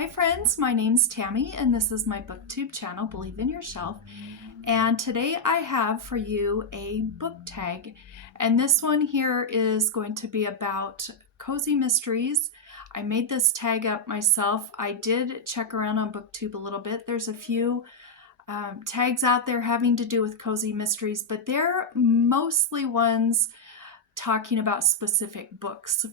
Hi friends, my name's Tammy and this is my booktube channel, Believe in Yourself. And today I have for you a book tag. And this one here is going to be about cozy mysteries. I made this tag up myself. I did check around on booktube a little bit. There's a few tags out there having to do with cozy mysteries, but they're mostly ones talking about specific books.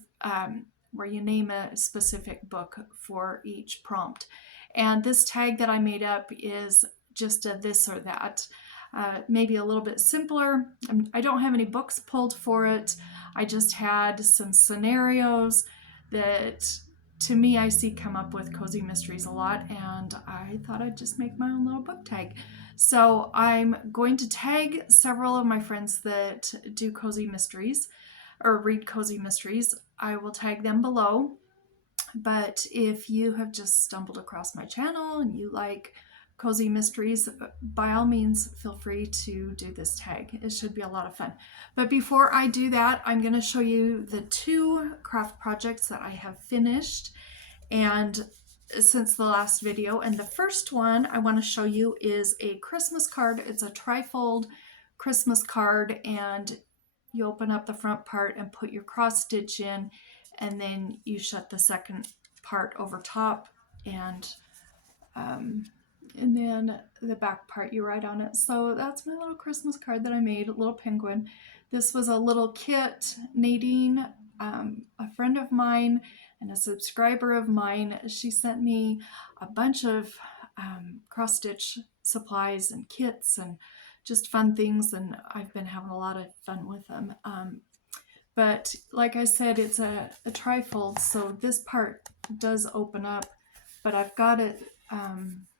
Where you name a specific book for each prompt. And this tag that I made up is just a this or that. Maybe a little bit simpler. I don't have any books pulled for it. I just had some scenarios that to me I see come up with cozy mysteries a lot, and I thought I'd just make my own little book tag. So I'm going to tag several of my friends that do cozy mysteries or read cozy mysteries. I will tag them below. But if you have just stumbled across my channel and you like cozy mysteries, by all means feel free to do this tag. It should be a lot of fun. But before I do that, I'm going to show you the two craft projects that I have finished and since the last video. And the first one I want to show you is a Christmas card. It's a trifold Christmas card, and you open up the front part and put your cross stitch in, and then you shut the second part over top, and then the back part you write on it. So that's my little Christmas card that I made, a little penguin. This was a little kit. Nadine, a friend of mine and a subscriber of mine, she sent me a bunch of cross stitch supplies and kits and just fun things, and I've been having a lot of fun with them. But like I said, it's a trifold, so this part does open up, but I've got it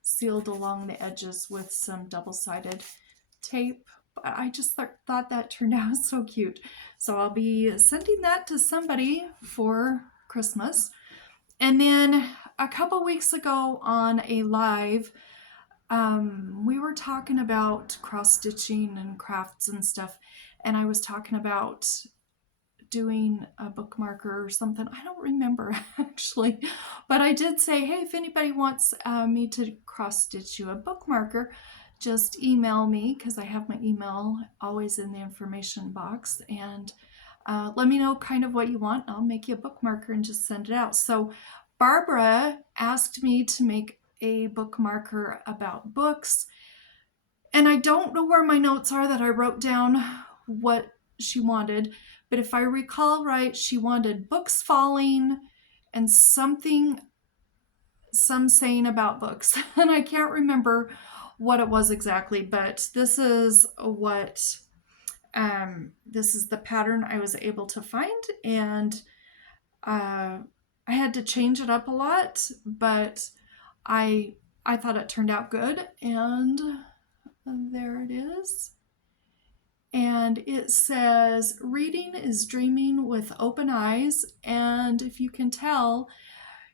sealed along the edges with some double-sided tape. But I just thought that turned out so cute. So I'll be sending that to somebody for Christmas. And then a couple weeks ago on a live, we were talking about cross-stitching and crafts and stuff, and I was talking about doing a bookmarker or something. I don't remember actually, but I did say, hey, if anybody wants me to cross-stitch you a bookmarker, just email me, because I have my email always in the information box, and let me know kind of what you want. I'll make you a bookmarker and just send it out. So Barbara asked me to make a bookmarker about books, and I don't know where my notes are that I wrote down what she wanted, but if I recall right, she wanted books falling and some saying about books, and I can't remember what it was exactly, but this is what this is the pattern I was able to find, and I had to change it up a lot, but I thought it turned out good, and there it is. And it says, reading is dreaming with open eyes. And if you can tell,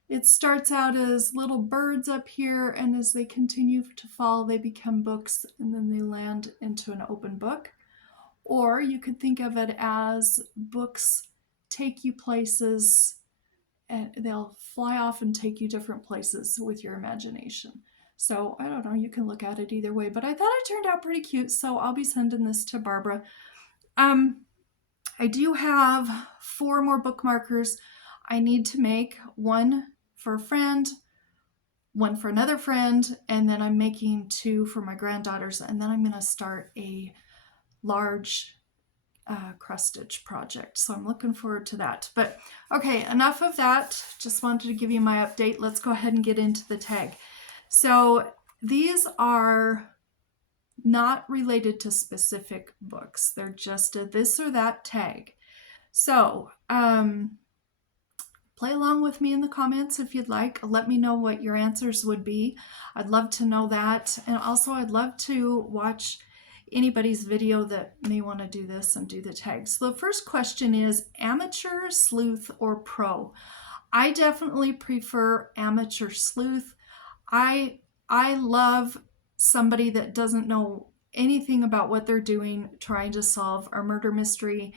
it starts out as little birds up here, and as they continue to fall, they become books, and then they land into an open book. Or you could think of it as books take you places, and they'll fly off and take you different places with your imagination. So I don't know, you can look at it either way, but I thought it turned out pretty cute, so I'll be sending this to Barbara. I do have 4 more bookmarkers I need to make, one for a friend, one for another friend, and then I'm making 2 for my granddaughters, and then I'm going to start a large cross stitch project. So I'm looking forward to that. But okay, enough of that. Just wanted to give you my update. Let's go ahead and get into the tag. So these are not related to specific books. They're just a this or that tag. So play along with me in the comments if you'd like. Let me know what your answers would be. I'd love to know that. And also I'd love to watch anybody's video that may want to do this and do the tags. So the first question is amateur, sleuth, or pro? I definitely prefer amateur sleuth. I love somebody that doesn't know anything about what they're doing, trying to solve a murder mystery,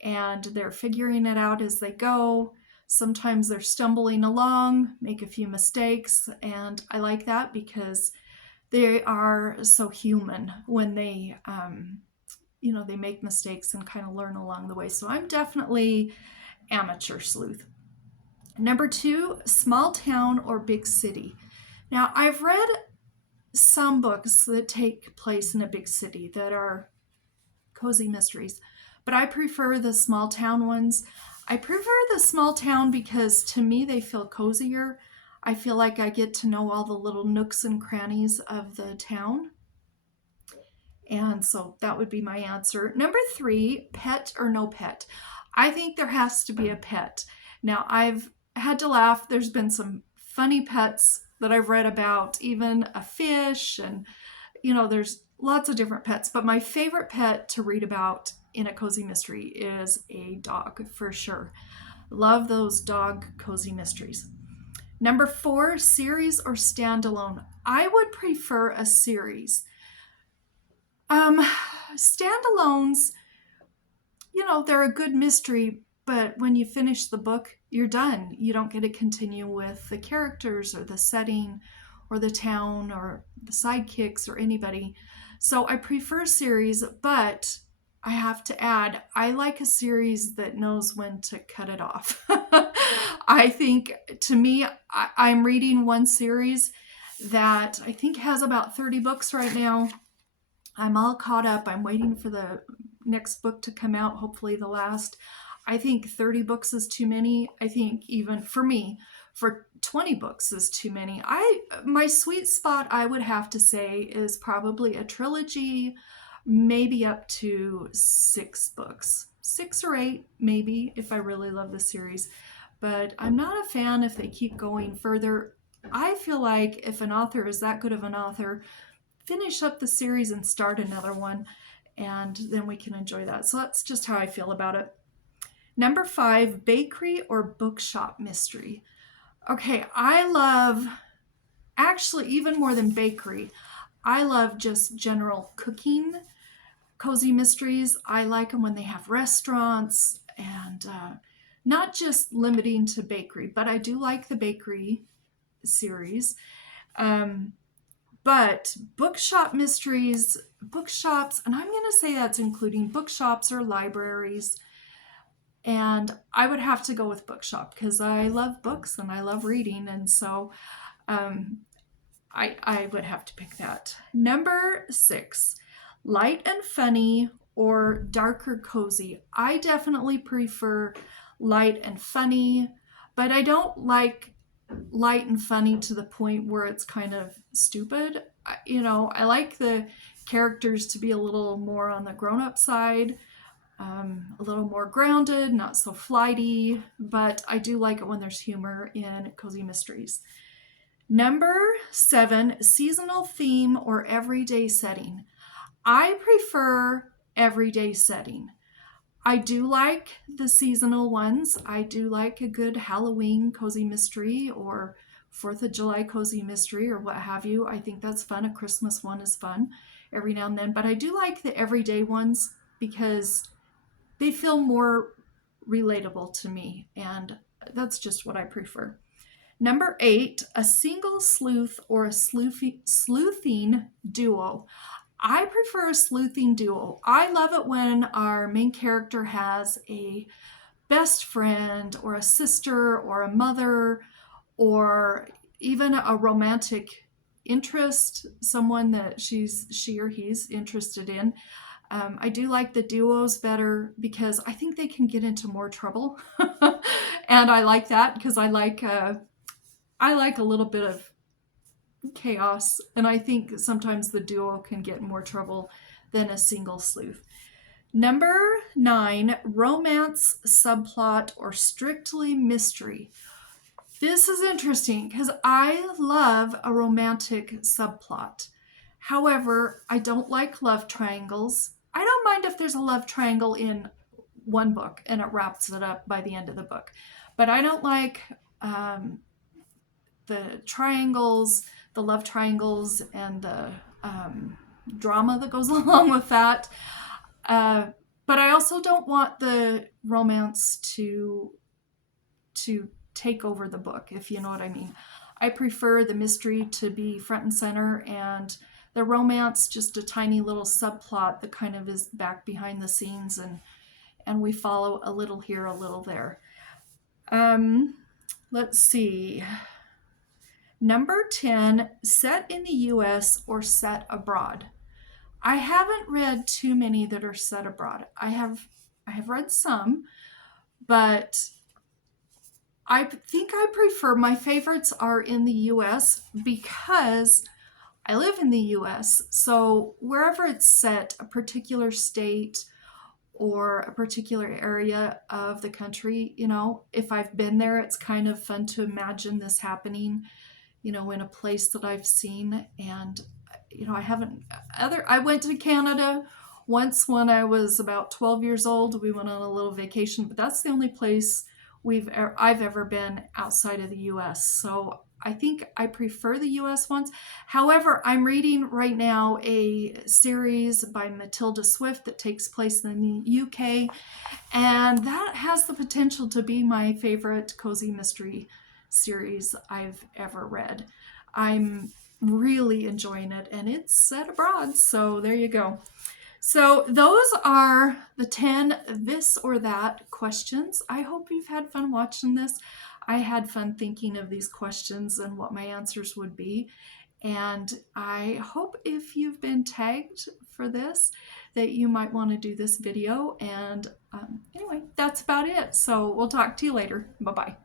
and they're figuring it out as they go. Sometimes they're stumbling along, make a few mistakes, and I like that because they are so human when they, they make mistakes and kind of learn along the way. So I'm definitely amateur sleuth. Number 2, small town or big city. Now, I've read some books that take place in a big city that are cozy mysteries, but I prefer the small town ones. I prefer the small town because to me they feel cozier. I feel like I get to know all the little nooks and crannies of the town. And so that would be my answer. Number 3, pet or no pet. I think there has to be a pet. Now, I've had to laugh. There's been some funny pets that I've read about, even a fish, and there's lots of different pets. But my favorite pet to read about in a cozy mystery is a dog, for sure. Love those dog cozy mysteries. Number 4, series or standalone. I would prefer a series. Standalones, they're a good mystery, but when you finish the book, you're done. You don't get to continue with the characters or the setting or the town or the sidekicks or anybody. So I prefer series, but I have to add, I like a series that knows when to cut it off. I think, to me, I'm reading one series that I think has about 30 books right now. I'm all caught up. I'm waiting for the next book to come out, hopefully the last. I think 30 books is too many. I think even for me, for 20 books is too many. My sweet spot, I would have to say, is probably a trilogy, maybe up to 6 books. 6 or 8, maybe, if I really love the series. But I'm not a fan if they keep going further. I feel like if an author is that good of an author, finish up the series and start another one, and then we can enjoy that. So that's just how I feel about it. Number 5, bakery or bookshop mystery. Okay, I love, actually even more than bakery, I love just general cooking cozy mysteries. I like them when they have restaurants and not just limiting to bakery, but I do like the bakery series. But bookshop mysteries, bookshops, and I'm going to say that's including bookshops or libraries. And I would have to go with bookshop because I love books and I love reading. And so I would have to pick that. Number 6, light and funny or darker cozy. I definitely prefer light and funny, but I don't like light and funny to the point where it's kind of stupid. I like the characters to be a little more on the grown-up side, a little more grounded, not so flighty, but I do like it when there's humor in cozy mysteries. Number 7, seasonal theme or everyday setting. I prefer everyday setting. I do like the seasonal ones. I do like a good Halloween cozy mystery or 4th of July cozy mystery or what have you. I think that's fun. A Christmas one is fun every now and then. But I do like the everyday ones because they feel more relatable to me. And that's just what I prefer. Number 8, a single sleuth or a sleuthing duo. I prefer a sleuthing duo. I love it when our main character has a best friend or a sister or a mother or even a romantic interest, someone that she or he's interested in. I do like the duos better because I think they can get into more trouble. And I like that because I like a little bit of chaos, and I think sometimes the duo can get in more trouble than a single sleuth. Number 9, romance, subplot, or strictly mystery. This is interesting because I love a romantic subplot. However, I don't like love triangles. I don't mind if there's a love triangle in one book and it wraps it up by the end of the book. But I don't like the triangles, the love triangles, and the drama that goes along with that. But I also don't want the romance to to take over the book, if you know what I mean. I prefer the mystery to be front and center, and the romance just a tiny little subplot that kind of is back behind the scenes, and we follow a little here, a little there. Let's see. Number 10, set in the US or set abroad. I haven't read too many that are set abroad. I have read some, but I think I prefer, my favorites are in the US because I live in the US. So wherever it's set, a particular state or a particular area of the country, you know, if I've been there, it's kind of fun to imagine this happening, you know, in a place that I've seen. And, you know, I went to Canada once when I was about 12 years old. We went on a little vacation, but that's the only place I've ever been outside of the US. So I think I prefer the US ones. However, I'm reading right now a series by Matilda Swift that takes place in the UK, and that has the potential to be my favorite cozy mystery series I've ever read. I'm really enjoying it, and it's set abroad, so there you go. So those are the 10 this or that questions. I hope you've had fun watching this. I had fun thinking of these questions and what my answers would be. And I hope if you've been tagged for this, that you might want to do this video. And anyway, that's about it. So we'll talk to you later. Bye-bye.